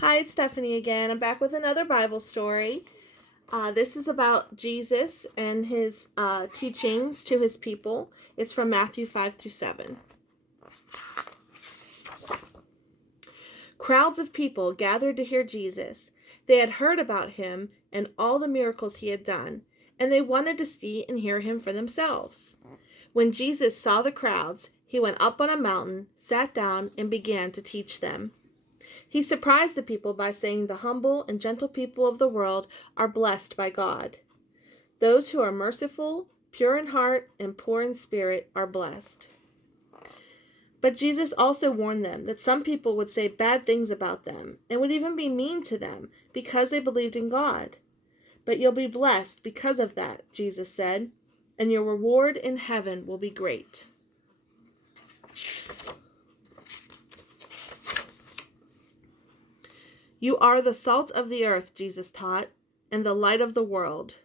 Hi, it's Stephanie again. I'm back with another Bible story. This is about Jesus and his teachings to his people. It's from Matthew 5 through 7. Crowds of people gathered to hear Jesus. They had heard about him and all the miracles he had done, and they wanted to see and hear him for themselves. When Jesus saw the crowds, he went up on a mountain, sat down, and began to teach them. He surprised the people by saying the humble and gentle people of the world are blessed by God. Those who are merciful, pure in heart, and poor in spirit are blessed. But Jesus also warned them that some people would say bad things about them and would even be mean to them because they believed in God. But you'll be blessed because of that, Jesus said, and your reward in heaven will be great. You are the salt of the earth, Jesus taught, and the light of the world.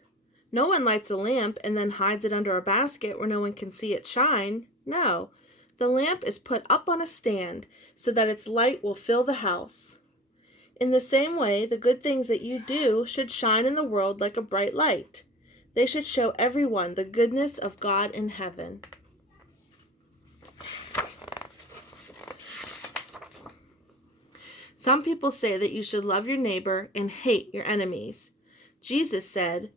No one lights a lamp and then hides it under a basket where no one can see it shine. No, the lamp is put up on a stand so that its light will fill the house. In the same way, the good things that you do should shine in the world like a bright light. They should show everyone the goodness of God in heaven. Some people say that you should love your neighbor and hate your enemies. Jesus said,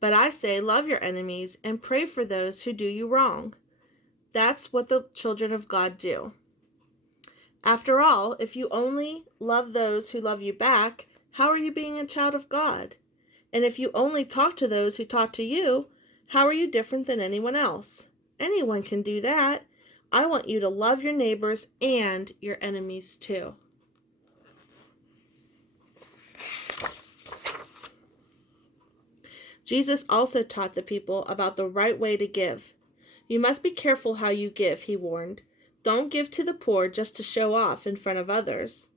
"But I say love your enemies and pray for those who do you wrong." That's what the children of God do. After all, if you only love those who love you back, how are you being a child of God? And if you only talk to those who talk to you, how are you different than anyone else? Anyone can do that. I want you to love your neighbors and your enemies too. Jesus also taught the people about the right way to give. You must be careful how you give, he warned. Don't give to the poor just to show off in front of others.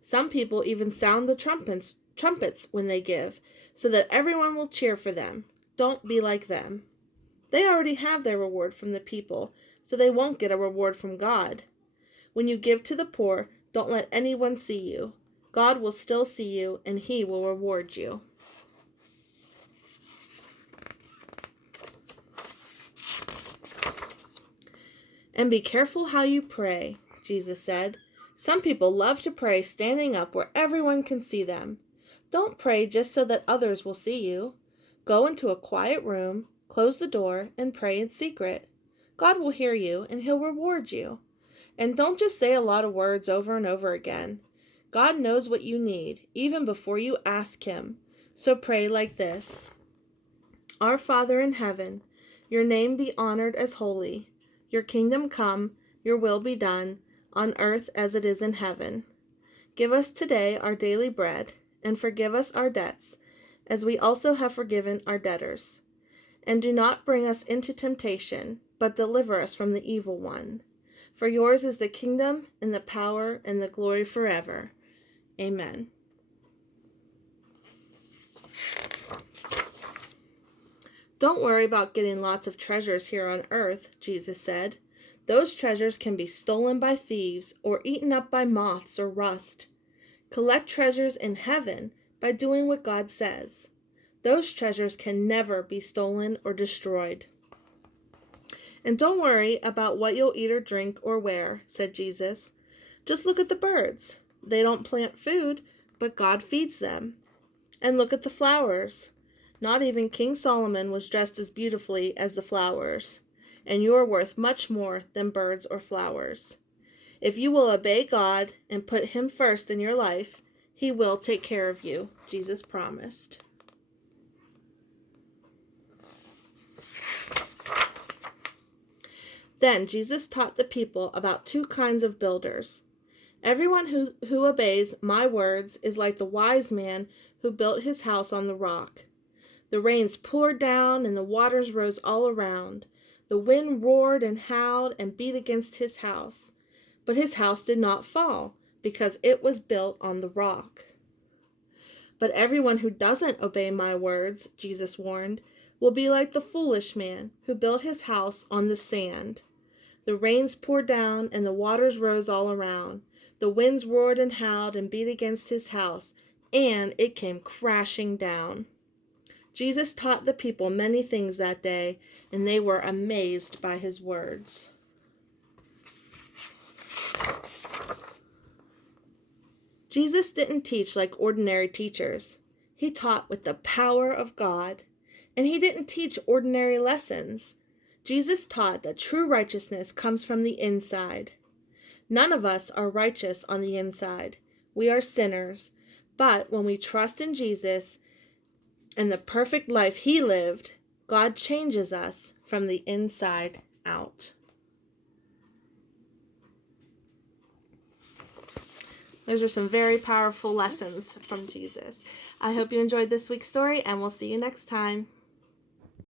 Some people even sound the trumpets when they give, so that everyone will cheer for them. Don't be like them. They already have their reward from the people, so they won't get a reward from God. When you give to the poor, don't let anyone see you. God will still see you, and he will reward you. And be careful how you pray, Jesus said. Some people love to pray standing up where everyone can see them. Don't pray just so that others will see you. Go into a quiet room, close the door, and pray in secret. God will hear you, and he'll reward you. And don't just say a lot of words over and over again. God knows what you need, even before you ask him. So pray like this. Our Father in heaven, your name be honored as holy. Your kingdom come, your will be done, on earth as it is in heaven. Give us today our daily bread, and forgive us our debts, as we also have forgiven our debtors. And do not bring us into temptation, but deliver us from the evil one. For yours is the kingdom, and the power, and the glory forever. Amen. Don't worry about getting lots of treasures here on earth, Jesus said. Those treasures can be stolen by thieves or eaten up by moths or rust. Collect treasures in heaven by doing what God says. Those treasures can never be stolen or destroyed. And don't worry about what you'll eat or drink or wear, said Jesus. Just look at the birds. They don't plant food, but God feeds them. And look at the flowers. Not even King Solomon was dressed as beautifully as the flowers, and you're worth much more than birds or flowers. If you will obey God and put him first in your life, he will take care of you, Jesus promised. Then Jesus taught the people about two kinds of builders. Everyone who obeys my words is like the wise man who built his house on the rock. The rains poured down and the waters rose all around. The wind roared and howled and beat against his house. But his house did not fall because it was built on the rock. But everyone who doesn't obey my words, Jesus warned, will be like the foolish man who built his house on the sand. The rains poured down and the waters rose all around. The winds roared and howled and beat against his house, and it came crashing down. Jesus taught the people many things that day, and they were amazed by his words. Jesus didn't teach like ordinary teachers. He taught with the power of God, and he didn't teach ordinary lessons. Jesus taught that true righteousness comes from the inside. None of us are righteous on the inside. We are sinners, but when we trust in Jesus and the perfect life he lived, God changes us from the inside out. Those are some very powerful lessons from Jesus. I hope you enjoyed this week's story, and we'll see you next time.